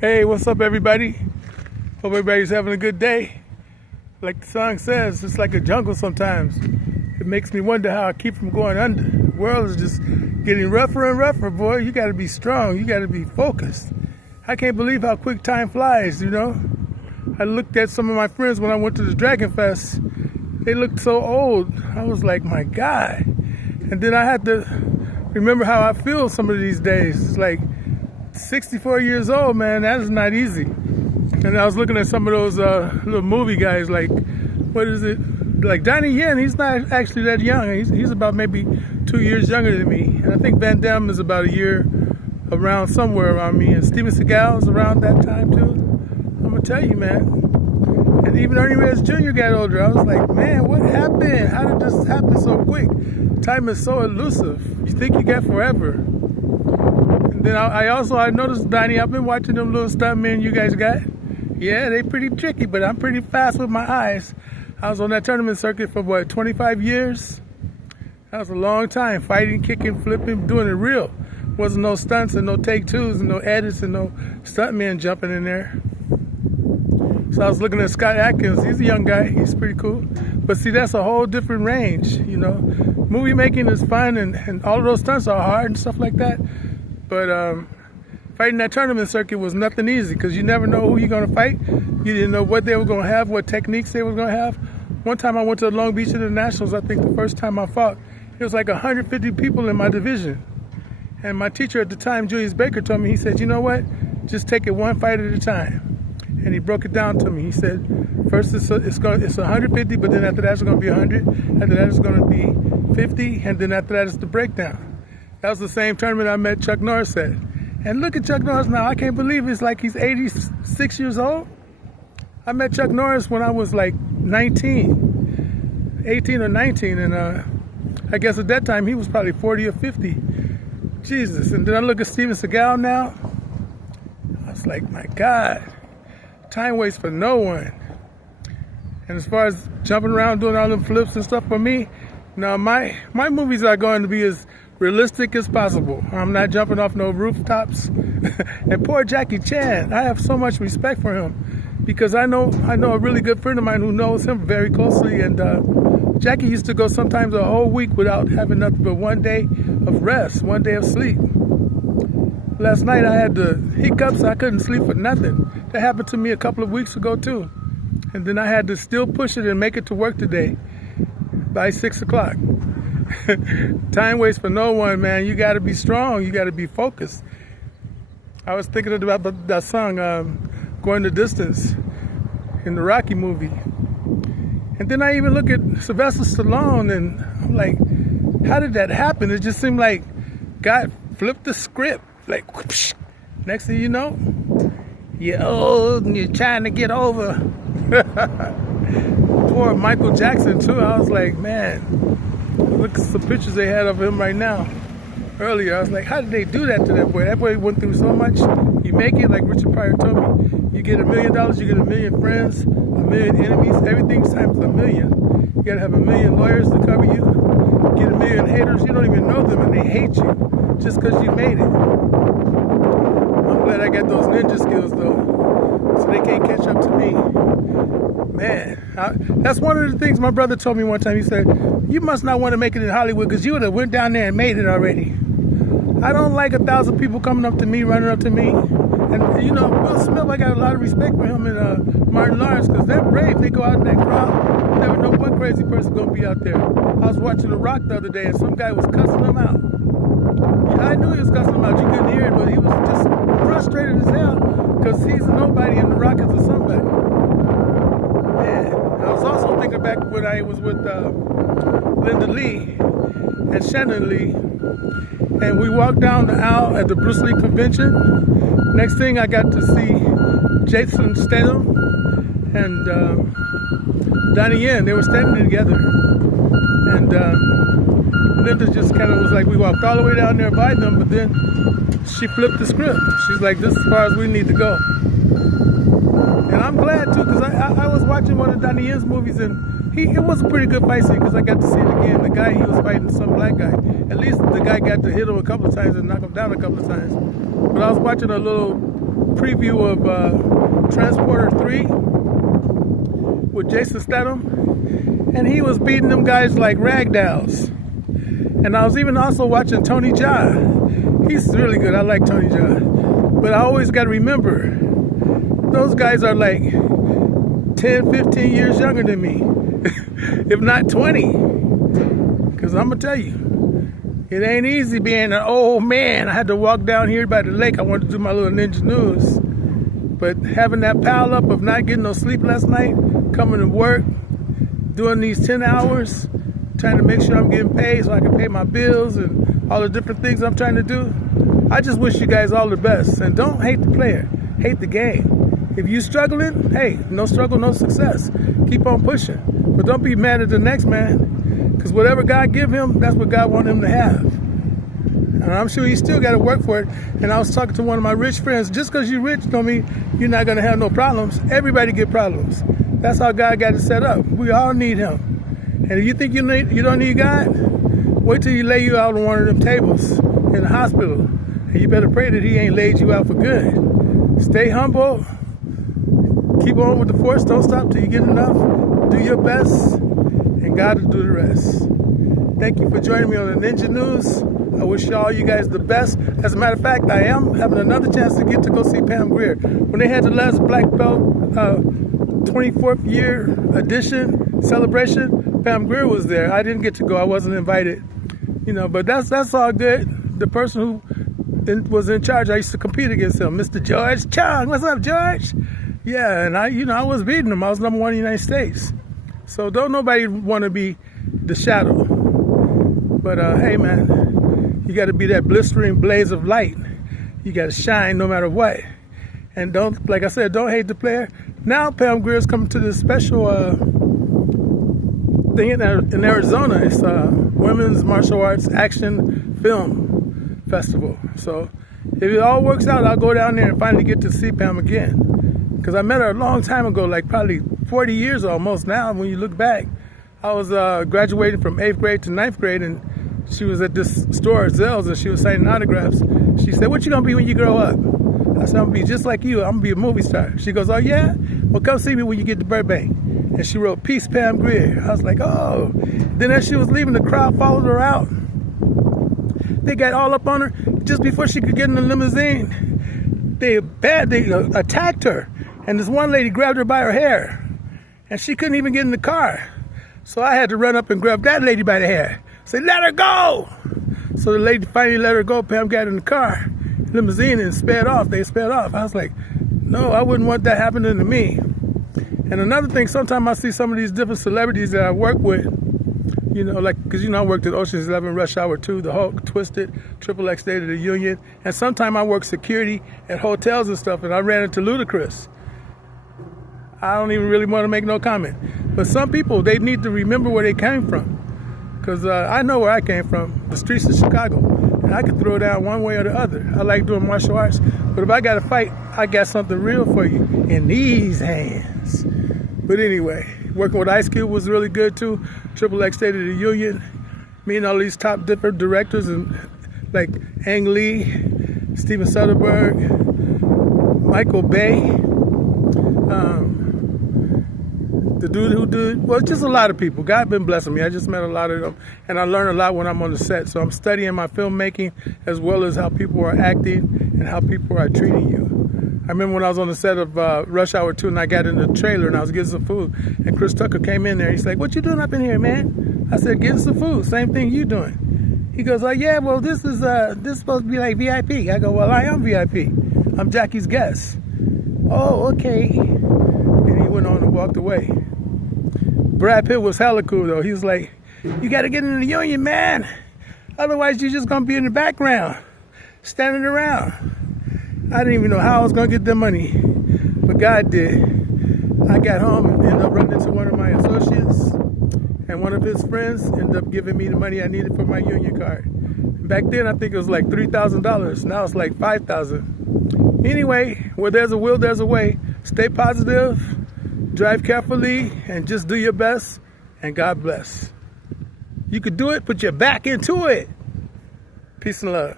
Hey, what's up, everybody? Hope everybody's having a good day. Like the song says, it's like a jungle sometimes. It makes me wonder how I keep from going under. The world is just getting rougher and rougher, boy. You gotta be strong. You gotta be focused. I can't believe how quick time flies, you know? I looked at some of my friends when I went to the Dragon Fest. They looked so old. I was like, my God. And then I had to remember how I feel some of these days. It's like 64 years old, man. That is not easy. And I was looking at some of those little movie guys, like, what is it? Like Donnie Yen, he's not actually that young. He's about maybe 2 years younger than me. And I think Van Damme is about a year around, somewhere around me. And Steven Seagal is around that time too. I'm gonna tell you, man. And even Ernie Reyes Jr. got older. I was like, man, what happened? How did this happen so quick? Time is so elusive. You think you got forever. And then I noticed, Donnie, I've been watching them little stuntmen you guys got. Yeah, they pretty tricky, but I'm pretty fast with my eyes. I was on that tournament circuit for, 25 years? That was a long time, fighting, kicking, flipping, doing it real. Wasn't no stunts and no take twos and no edits and no stuntmen jumping in there. So I was looking at Scott Adkins. He's a young guy. He's pretty cool. But see, that's a whole different range, you know. Movie making is fun, and all of those stunts are hard and stuff like that. But fighting that tournament circuit was nothing easy, because you never know who you're going to fight. You didn't know what they were going to have, what techniques they were going to have. One time I went to the Long Beach Internationals. I think the first time I fought, it was like 150 people in my division. And my teacher at the time, Julius Baker, told me, he said, you know what? Just take it one fight at a time. And he broke it down to me. He said, first it's 150, but then after that it's going to be 100. After that it's going to be 50, and then after that it's the breakdown. That was the same tournament I met Chuck Norris at. And look at Chuck Norris now. I can't believe it's like he's 86 years old. I met Chuck Norris when I was like 18 or 19, and I guess at that time he was probably 40 or 50. Jesus. And then I look at Steven Seagal now. I was like, my God. Time waits for no one. And as far as jumping around doing all them flips and stuff, for me, now my movies are going to be as realistic as possible. I'm not jumping off no rooftops. And poor Jackie Chan, I have so much respect for him, because I know a really good friend of mine who knows him very closely, and Jackie used to go sometimes a whole week without having nothing but one day of rest, one day of sleep. Last night I had the hiccups. I couldn't sleep for nothing. That happened to me a couple of weeks ago too. And then I had to still push it and make it to work today by 6 o'clock. Time waits for no one, man. You got to be strong. You got to be focused. I was thinking about that song, Going the Distance, in the Rocky movie. And then I even look at Sylvester Stallone, and I'm like, how did that happen? It just seemed like God flipped the script. Like, whoosh. Next thing you know, you're old and you're trying to get over. Poor Michael Jackson too. I was like, man, look at some pictures they had of him right now. Earlier, I was like, how did they do that to that boy? That boy went through so much. You make it, like Richard Pryor told me, you get $1 million, you get 1 million friends, 1 million enemies. Everything's times 1 million. You gotta have 1 million lawyers to cover you. Get 1 million haters. You don't even know them, and they hate you just because you made it. I'm glad I got those ninja skills though, so they can't catch up to me. Man, that's one of the things my brother told me one time. He said, you must not want to make it in Hollywood, because you would have went down there and made it already. I don't like 1,000 people coming up to me, running up to me. And you know, Will Smith, I got a lot of respect for him, and Martin Lawrence, because they're brave. They go out in that crowd. You never know what crazy person gonna be out there. I was watching The Rock the other day, and some guy was cussing him out. I knew he was cussing him out. You couldn't hear it, but he was just frustrated as hell, because he's a nobody and The Rock is a somebody. Man, I was also thinking back when I was with Linda Lee and Shannon Lee, and we walked down the aisle at the Bruce Lee convention. Next thing, I got to see Jason Statham and Donnie Yen. They were standing together, and Linda just kind of was like, we walked all the way down there by them, but then she flipped the script. She's like, this is as far as we need to go. And I'm glad too, because I was watching one of Donnie Yen's movies, and it was a pretty good fight scene, because I got to see it again. The guy, he was fighting some black guy. At least the guy got to hit him a couple of times and knock him down a couple of times. But I was watching a little preview of Transporter 3 with Jason Statham, and he was beating them guys like ragdolls. And I was even also watching Tony Jaa. He's really good. I like Tony Jaa. But I always got to remember, those guys are like 10, 15 years younger than me, if not 20. Because I'm going to tell you, it ain't easy being an old man. I had to walk down here by the lake. I wanted to do my little ninja news. But having that pile up of not getting no sleep last night, coming to work, doing these 10 hours, trying to make sure I'm getting paid so I can pay my bills and all the different things I'm trying to do. I just wish you guys all the best. And don't hate the player, hate the game. If you're struggling, hey, no struggle, no success. Keep on pushing. But don't be mad at the next man, because whatever God give him, that's what God want him to have. And I'm sure he still got to work for it. And I was talking to one of my rich friends, just because you're rich don't mean you're not going to have no problems. Everybody get problems. That's how God got it set up. We all need him. And if you think you don't need God, wait till he lay you out on one of them tables in the hospital. And you better pray that he ain't laid you out for good. Stay humble. Keep on with the force. Don't stop till you get enough. Do your best. And God will do the rest. Thank you for joining me on the Ninja News. I wish all you guys the best. As a matter of fact, I am having another chance to get to go see Pam Grier. When they had the last Black Belt 24th year edition celebration, Pam Grier was there. I didn't get to go. I wasn't invited. But that's all good. The person who was in charge, I used to compete against him, Mr. George Chung. What's up, George? Yeah, and I was beating him. I was number one in the United States. So don't nobody want to be the shadow. But hey, man, you got to be that blistering blaze of light. You got to shine no matter what. And don't, like I said, don't hate the player. Now Pam Grier's coming to this special thing in Arizona. It's Women's Martial Arts Action Film Festival. So if it all works out, I'll go down there and finally get to see Pam again. Because I met her a long time ago, like probably 40 years almost now. When you look back, I was graduating from 8th grade to 9th grade, and she was at this store at Zell's, and she was signing autographs. She said, "What you gonna be when you grow up?" I said, "I'm gonna be just like you. I'm gonna be a movie star." She goes, "Oh yeah? Well, come see me when you get to Burbank." And she wrote, "Peace, Pam Grier." I was like, oh. Then as she was leaving, the crowd followed her out. They got all up on her. Just before she could get in the limousine, they attacked her. And this one lady grabbed her by her hair. And she couldn't even get in the car. So I had to run up and grab that lady by the hair. Say, "Let her go!" So the lady finally let her go. Pam got in the car, limousine, and sped off. They sped off. I was like, no, I wouldn't want that happening to me. And another thing, sometimes I see some of these different celebrities that I work with, because I worked at Ocean's 11, Rush Hour 2, The Hulk, Twisted, XXX State of the Union. And sometimes I work security at hotels and stuff, and I ran into Ludacris. I don't even really want to make no comment. But some people, they need to remember where they came from. Because I know where I came from, the streets of Chicago. And I can throw down one way or the other. I like doing martial arts. But if I got to fight, I got something real for you in these hands. But anyway, working with Ice Cube was really good too. XXX State of the Union. Meeting all these top different directors, and like Ang Lee, Steven Soderbergh, Michael Bay. The dude who did, well, just a lot of people. God been blessing me. I just met a lot of them, and I learn a lot when I'm on the set. So I'm studying my filmmaking as well as how people are acting and how people are treating you. I remember when I was on the set of Rush Hour 2, and I got in the trailer and I was getting some food, and Chris Tucker came in there. He's like, "What you doing up in here, man?" I said, "Getting some food. Same thing you doing." He goes, "Oh yeah, well this is supposed to be like VIP." I go, "Well, I am VIP. I'm Jackie's guest." "Oh, okay." And he went on and walked away. Brad Pitt was hella cool though. He was like, "You got to get in the union, man. Otherwise, you're just gonna be in the background, standing around." I didn't even know how I was gonna get the money, but God did. I got home and ended up running into one of my associates, and one of his friends ended up giving me the money I needed for my union card. Back then, I think it was like $3,000. Now it's like $5,000. Anyway, where there's a will, there's a way. Stay positive. Drive carefully and just do your best, and God bless. You could do it, put your back into it. Peace and love.